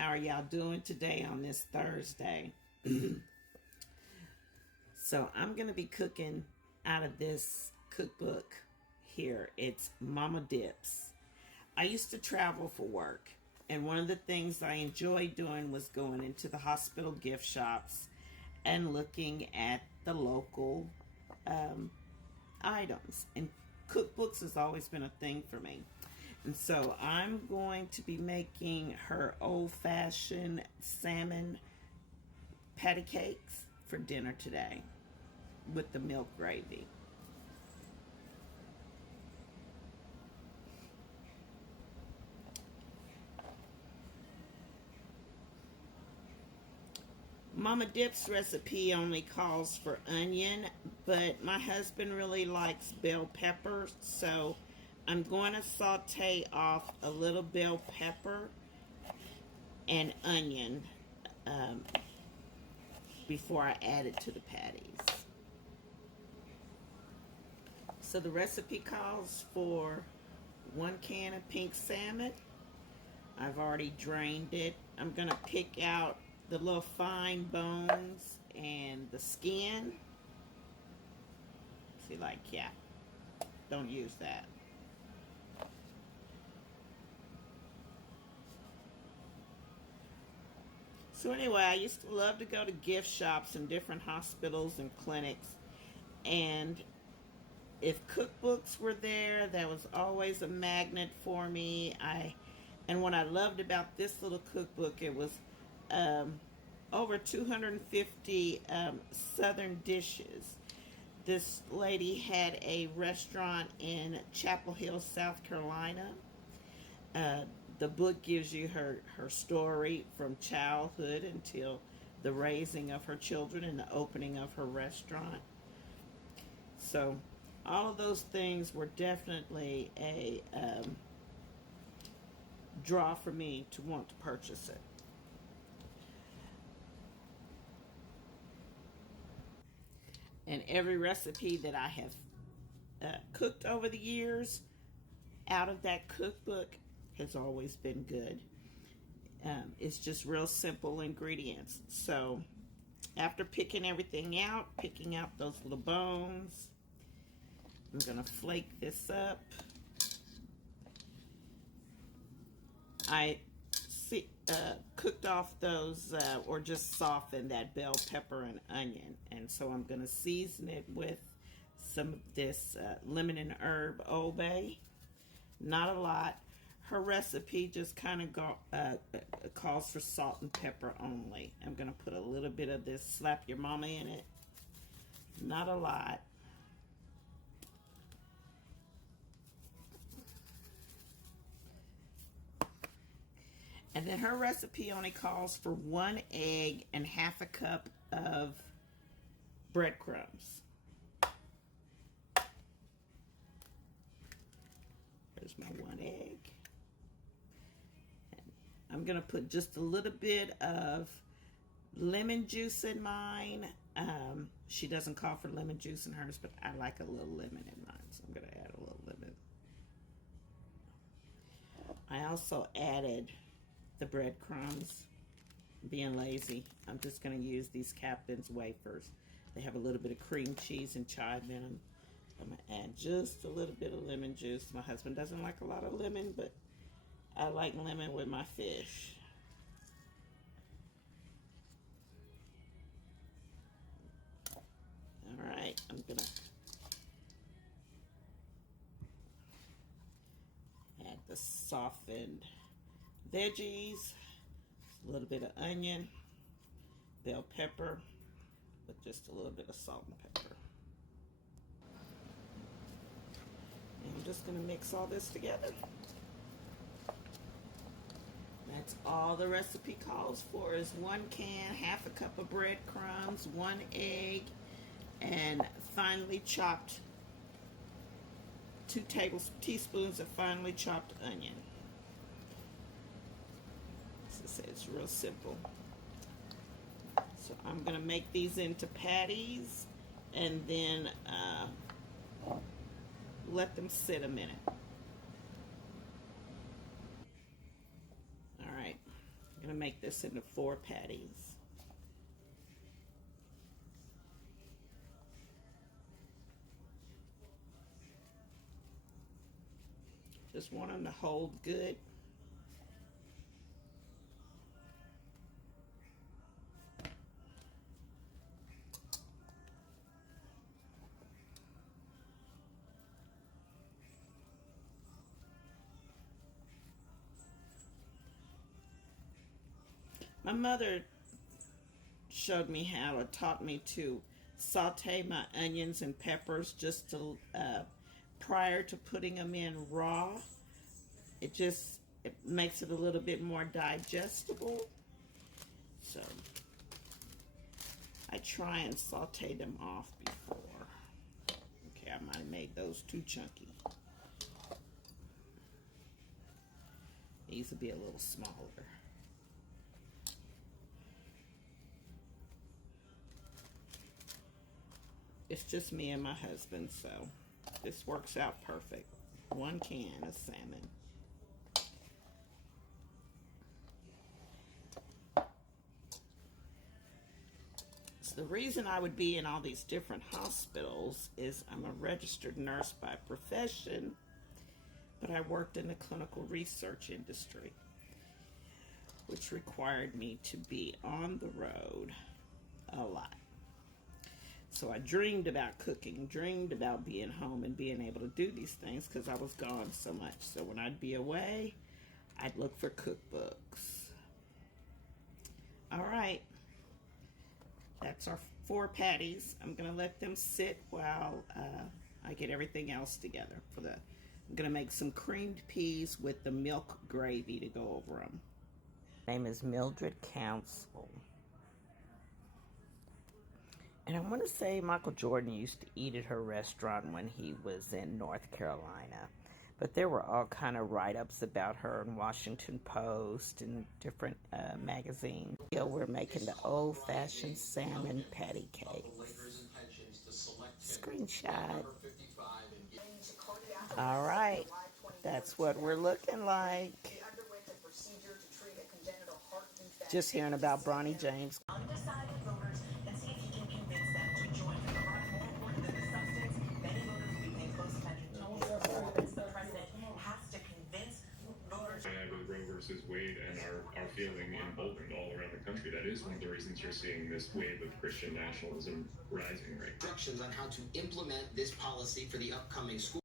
How are y'all doing today on this Thursday? So I'm going to be cooking out of this cookbook here. It's Mama Dips. I used to travel for work, and one of the things I enjoyed doing was going into the hospital gift shops and looking at the local items. And cookbooks has always been a thing for me. And so I'm going to be making her old-fashioned salmon patty cakes for dinner today with the milk gravy. Mama Dip's recipe only calls for onion, but my husband really likes bell pepper, so I'm going to saute off a little bell pepper and onion before I add it to the patties. So the recipe calls for 1 can of pink salmon. I've already drained it. I'm going to pick out the little fine bones and the skin. See, like, yeah, don't use that. So anyway, I used to love to go to gift shops and different hospitals and clinics, and if cookbooks were there, that was always a magnet for me. And what I loved about this little cookbook, it was over 250 Southern dishes. This lady had a restaurant in Chapel Hill, South Carolina. The book gives you her story from childhood until the raising of her children and the opening of her restaurant. So all of those things were definitely a draw for me to want to purchase it. And every recipe that I have cooked over the years out of that cookbook has always been good. It's just real simple ingredients. So after picking everything out, picking out those little bones, I'm going to flake this up. I cooked off those or just softened that bell pepper and onion, and so I'm going to season it with some of this lemon and herb Old Bay. Not a lot. Her recipe just kind of calls for salt and pepper only. I'm going to put a little bit of this Slap Your Mama in it. Not a lot. And then her recipe only calls for 1 egg and half a cup of breadcrumbs. There's my 1 egg. And I'm going to put just a little bit of lemon juice in mine. She doesn't call for lemon juice in hers, but I like a little lemon in mine, so I'm going to add a little lemon. I also added the breadcrumbs. Being lazy, I'm just going to use these Captain's wafers. They have a little bit of cream cheese and chive in them. I'm going to add just a little bit of lemon juice. My husband doesn't like a lot of lemon, but I like lemon with my fish. All right, I'm going to add the softened veggies, a little bit of onion, bell pepper, with just a little bit of salt and pepper. And I'm just going to mix all this together. That's all the recipe calls for is 1 can, half a cup of breadcrumbs, 1 egg, and finely chopped 2 teaspoons of finely chopped onion. So it's real simple. So I'm going to make these into patties and then let them sit a minute. All right, I'm going to make this into 4 patties. Just want them to hold good. My mother showed me how, or taught me to saute my onions and peppers just to prior to putting them in raw. It makes it a little bit more digestible. So I try and saute them off before. Okay, I might have made those too chunky. These will be a little smaller. It's just me and my husband, so this works out perfect. 1 can of salmon. So the reason I would be in all these different hospitals is I'm a registered nurse by profession, but I worked in the clinical research industry, which required me to be on the road a lot. So I dreamed about cooking, dreamed about being home and being able to do these things because I was gone so much. So when I'd be away, I'd look for cookbooks. All right, that's our 4 patties. I'm gonna let them sit while I get everything else together. I'm gonna make some creamed peas with the milk gravy to go over them. My name is Mildred Council. And I want to say Michael Jordan used to eat at her restaurant when he was in North Carolina. But there were all kind of write-ups about her in Washington Post and different magazines. We're making the old-fashioned salmon patty cakes. Screenshot. All right, that's what we're looking like. Just hearing about Bronny James. Versus Wade and are feeling emboldened all around the country. That is one of the reasons you're seeing this wave of Christian nationalism rising right now. Instructions on how to implement this policy for the upcoming school.